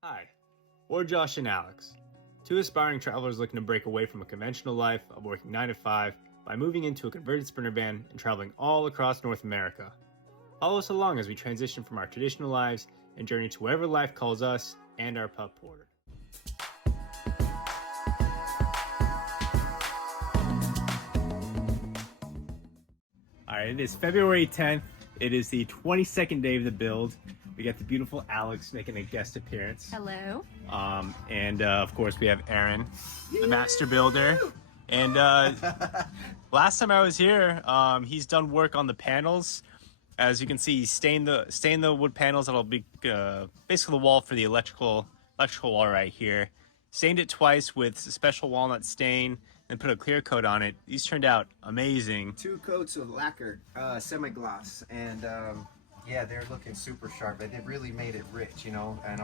Hi, we're Josh and Alex, two aspiring travelers looking to break away from a conventional life of working 9 to 5 by moving into a converted Sprinter van and traveling all across North America. Follow us along as we transition from our traditional lives and journey to wherever life calls us and our pup porter. All right, it is February 10th. It is the 22nd day of the build. We got the beautiful Alex making a guest appearance. Hello. And of course we have Aaron, the master builder. And last time I was here, he's done work on the panels. As you can see, he's stained the wood panels that'll be basically the wall for the electrical wall right here. Stained it twice with special walnut stain and put a clear coat on it. These turned out amazing. 2 coats of lacquer, semi-gloss, and yeah, they're looking super sharp. They really made it rich, you know, and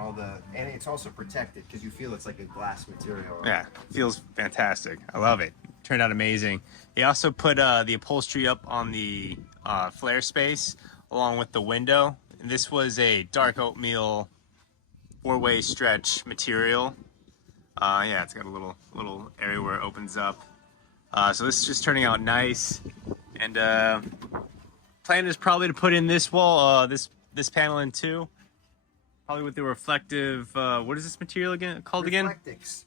it's also protected because you feel it's like a glass material. Yeah, feels fantastic. I love it. Turned out amazing. He also put the upholstery up on the flare space along with the window. And this was a dark oatmeal 4-way stretch material. Yeah, it's got a little area where it opens up. So this is just turning out nice. And plan is probably to put in this wall, this panel in too. Probably with the reflective, what is this material again called again?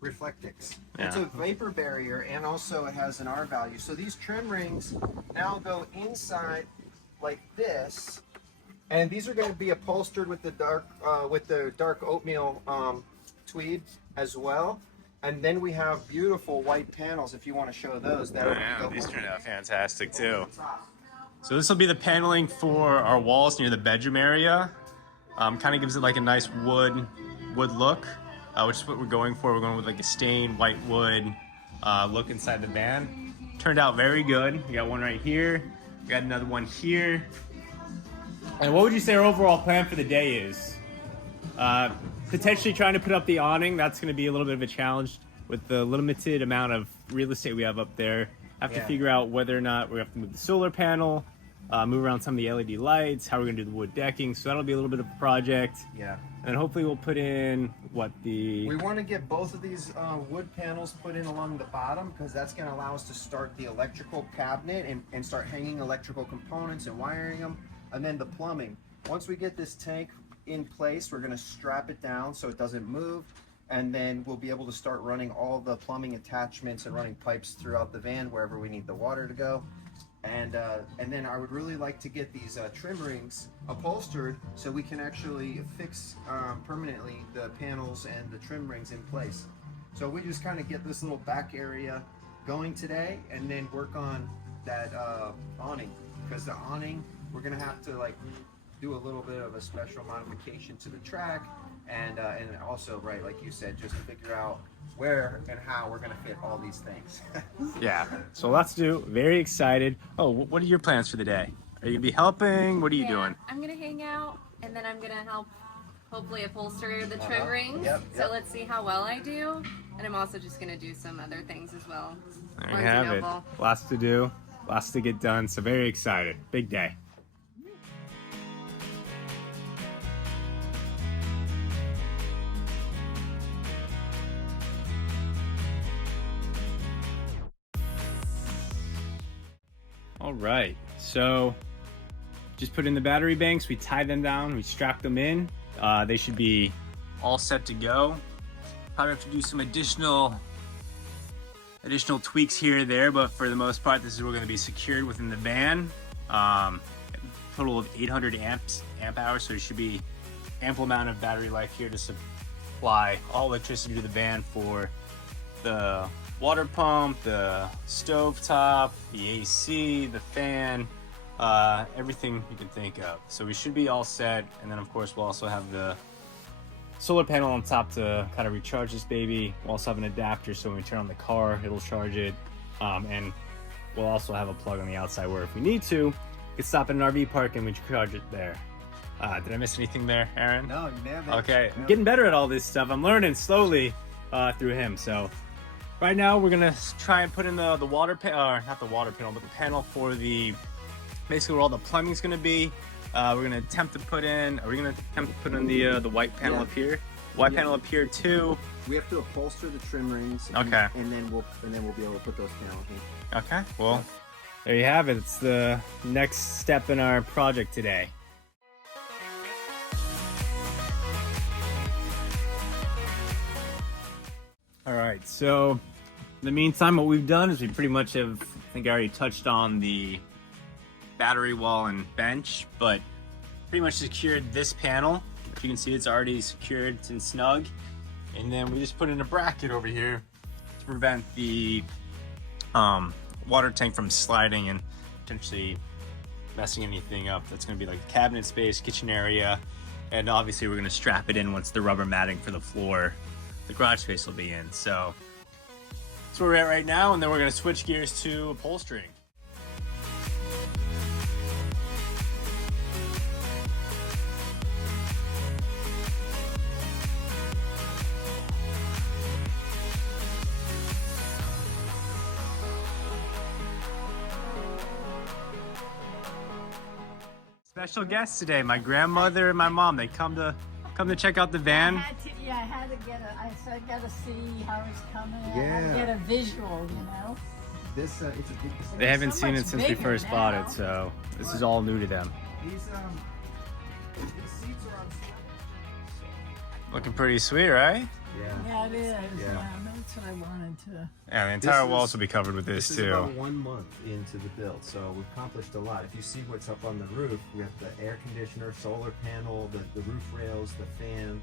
Reflectix. Yeah. It's a vapor barrier, and also it has an R value. So these trim rings now go inside like this, and these are going to be upholstered with the dark oatmeal tweed as well. And then we have beautiful white panels if you want to show those. Yeah, these turned out fantastic too. So this will be the paneling for our walls near the bedroom area. Kind of gives it like a nice wood look, which is what we're going for. We're going with like a stained white wood look inside the van. Turned out very good. We got one right here. We got another one here. And what would you say our overall plan for the day is? Potentially trying to put up the awning. That's going to be a little bit of a challenge with the limited amount of real estate we have up there. Have to figure out whether or not we have to move the solar panel, move around some of the LED lights, how we're going to do the wood decking. So that'll be a little bit of a project. Yeah. And hopefully we'll put in we want to get both of these wood panels put in along the bottom, because that's going to allow us to start the electrical cabinet and start hanging electrical components and wiring them. And then the plumbing. Once we get this tank in place, we're going to strap it down so it doesn't move, and then we'll be able to start running all the plumbing attachments and running pipes throughout the van wherever we need the water to go. And then I would really like to get these trim rings upholstered so we can actually fix permanently the panels and the trim rings in place. So we just kind of get this little back area going today, and then work on that awning, because the awning, we're gonna have to like do a little bit of a special modification to the track, and also, right, like you said, just figure out where and how we're gonna fit all these things. Yeah, so lots to do. Very excited. Oh, what are your plans for the day? Are you gonna be helping? What are you doing? I'm gonna hang out, and then I'm gonna help hopefully upholster the trim rings. Yep. So let's see how well I do. And I'm also just gonna do some other things as well. There you have it. Lots to do, lots to get done. So very excited. Big day. All right, so just put in the battery banks, we tied them down, we strapped them in. They should be all set to go. Probably have to do some additional tweaks here or there, but for the most part, this is where we're gonna be secured within the van. Total of 800 amp hours, so there should be ample amount of battery life here to supply all electricity to the van for the water pump, the stove top, the AC, the fan, everything you can think of. So we should be all set. And then of course we'll also have the solar panel on top to kind of recharge this baby. We'll also have an adapter, so when we turn on the car, it'll charge it. And we'll also have a plug on the outside where if we need to, we can stop at an RV park and we charge it there. Did I miss anything there, Aaron? No, you nailed it. Okay, I'm getting better at all this stuff. I'm learning slowly through him. So right now we're gonna try and put in the water panel, not the water panel, but the panel for the basically where all the plumbing's gonna be. We're gonna attempt to put in. Are we gonna attempt to put in the white panel up here? Wide panel up here too. We have to upholster the trim rings. Okay. And then we'll be able to put those panels in. Okay, well, there you have it. It's the next step in our project today. All right, so in the meantime, what we've done is we pretty much have, I think I already touched on the battery wall and bench, but pretty much secured this panel. As you can see, it's already secured, it's in snug. And then we just put in a bracket over here to prevent the water tank from sliding and potentially messing anything up. That's gonna be like cabinet space, kitchen area, and obviously we're gonna strap it in once the rubber matting for the floor, the garage space will be in. So that's where we're at right now, and then we're gonna switch gears to upholstering. Special guests today, my grandmother and my mom. They come to check out the van. I had to get I got to see how it's coming. I had Yeah. to get a visual, you know. This it's a big. They haven't so seen much it since we bigger first bought now. it, so this is all new to them. These seats are on. Looking pretty sweet, right? Yeah. Yeah, it is. Yeah. Yeah, that's what I wanted to. Yeah, the entire This walls is- will be covered with this This is too. about 1 month into the build, so we've accomplished a lot. If you see what's up on the roof, we have the air conditioner, solar panel, the roof rails, the fan,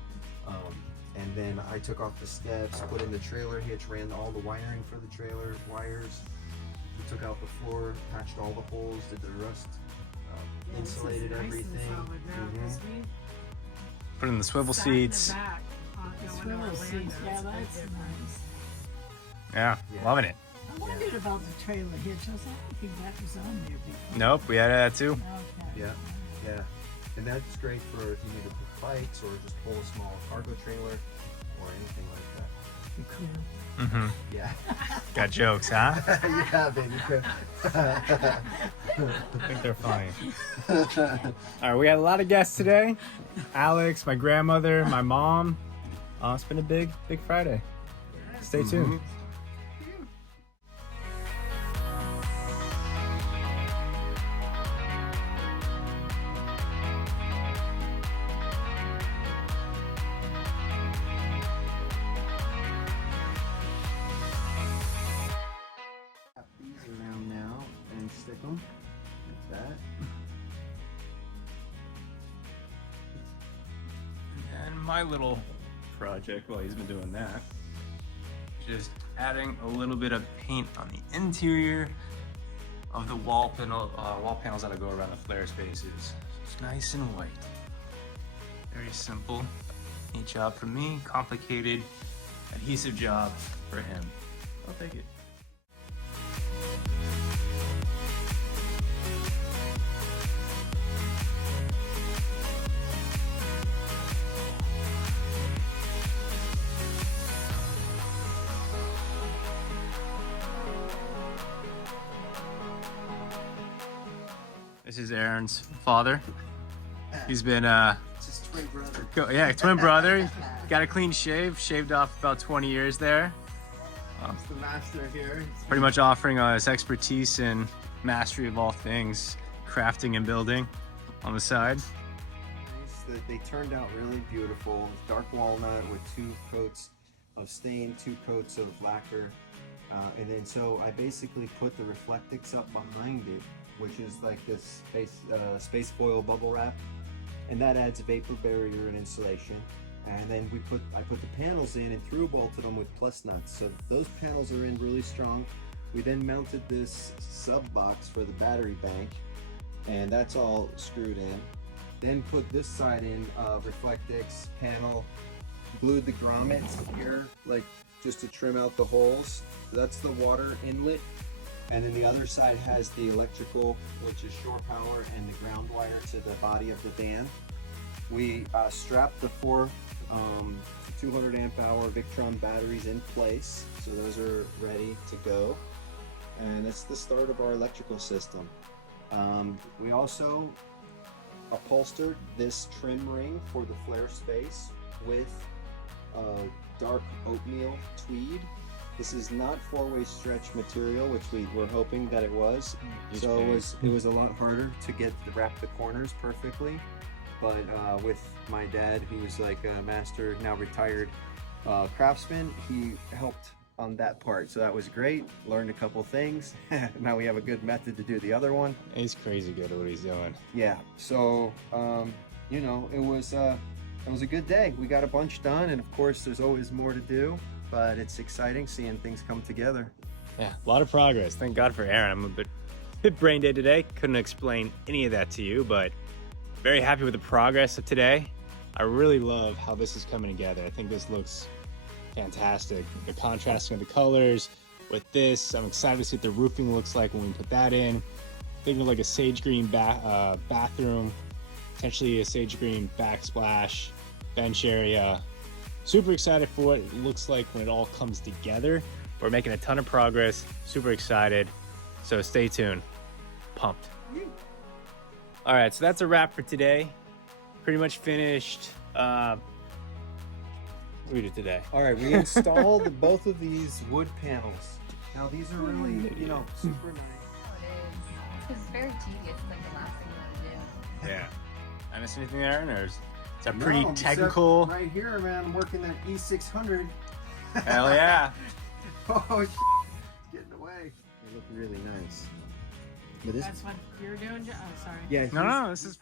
and then I took off the steps, put in the trailer hitch, ran all the wiring for the trailer wires. We took out the floor, patched all the holes, did the rust, insulated everything. Mhm. Put in the swivel seats. Swivel seats, yeah, that's nice. Yeah, loving it. I wondered about the trailer hitch. I don't think that was on there before. Nope, we added that too. Okay. Yeah, and that's great for if you need to put bikes or just pull a small cargo trailer or anything like that. Cool. Mm-hmm. Yeah. Got jokes, huh? Yeah, baby. I think they're funny. All right, we had a lot of guests today. Alex, my grandmother, my mom. It's been a big Friday. Stay tuned. Wrap these around now and stick them like that. And my little project while he's been doing that, just adding a little bit of paint on the interior of the wall panels that go around the flare spaces. It's nice and white. Very simple. Neat job for me, complicated adhesive job for him. I'll take it. This is Aaron's father. He's been It's his twin brother. twin brother. Got a clean shave, shaved off about 20 years there. He's the master here. Pretty much offering his expertise and mastery of all things crafting and building on the side. They turned out really beautiful. Dark walnut with 2 coats of stain, 2 coats of lacquer. And then so I basically put the Reflectix up behind it, which is like this space foil bubble wrap. And that adds vapor barrier and insulation. And then I put the panels in and through bolted them with plus nuts. So those panels are in really strong. We then mounted this sub box for the battery bank, and that's all screwed in. Then put this side in Reflectix panel, glued the grommets here, like just to trim out the holes. So that's the water inlet. And then the other side has the electrical, which is shore power, and the ground wire to the body of the van. We strapped the 4 200 amp hour Victron batteries in place, so those are ready to go. And that's the start of our electrical system. We also upholstered this trim ring for the flare space with dark oatmeal tweed. This is not four-way stretch material, which we were hoping that it was. So it was a lot harder to wrap the corners perfectly. But with my dad, who's like a master, now retired craftsman, he helped on that part. So that was great. Learned a couple things. Now we have a good method to do the other one. He's crazy good at what he's doing. Yeah. So you know, it was a good day. We got a bunch done, and of course, there's always more to do. But it's exciting seeing things come together. Yeah, a lot of progress. Thank God for Aaron. I'm a bit brain dead today. Couldn't explain any of that to you, but very happy with the progress of today. I really love how this is coming together. I think this looks fantastic. The contrasting of the colors with this. I'm excited to see what the roofing looks like when we put that in. Thinking of like a sage green bathroom, potentially a sage green backsplash, bench area. Super excited for what it looks like when it all comes together. We're making a ton of progress. Super excited. So stay tuned. Pumped. All right, so that's a wrap for today. Pretty much finished. What did we do today? All right, we installed both of these wood panels. Now these are really, you know, super nice. It's very tedious. It's like the last thing you want to do. Yeah. I missed anything, Aaron? Or is that No, pretty except technical? Right here, man, I'm working that E600. Hell yeah. Oh, getting away. They look really nice. But this, That's what you're doing, oh, sorry. yeah. No, this is.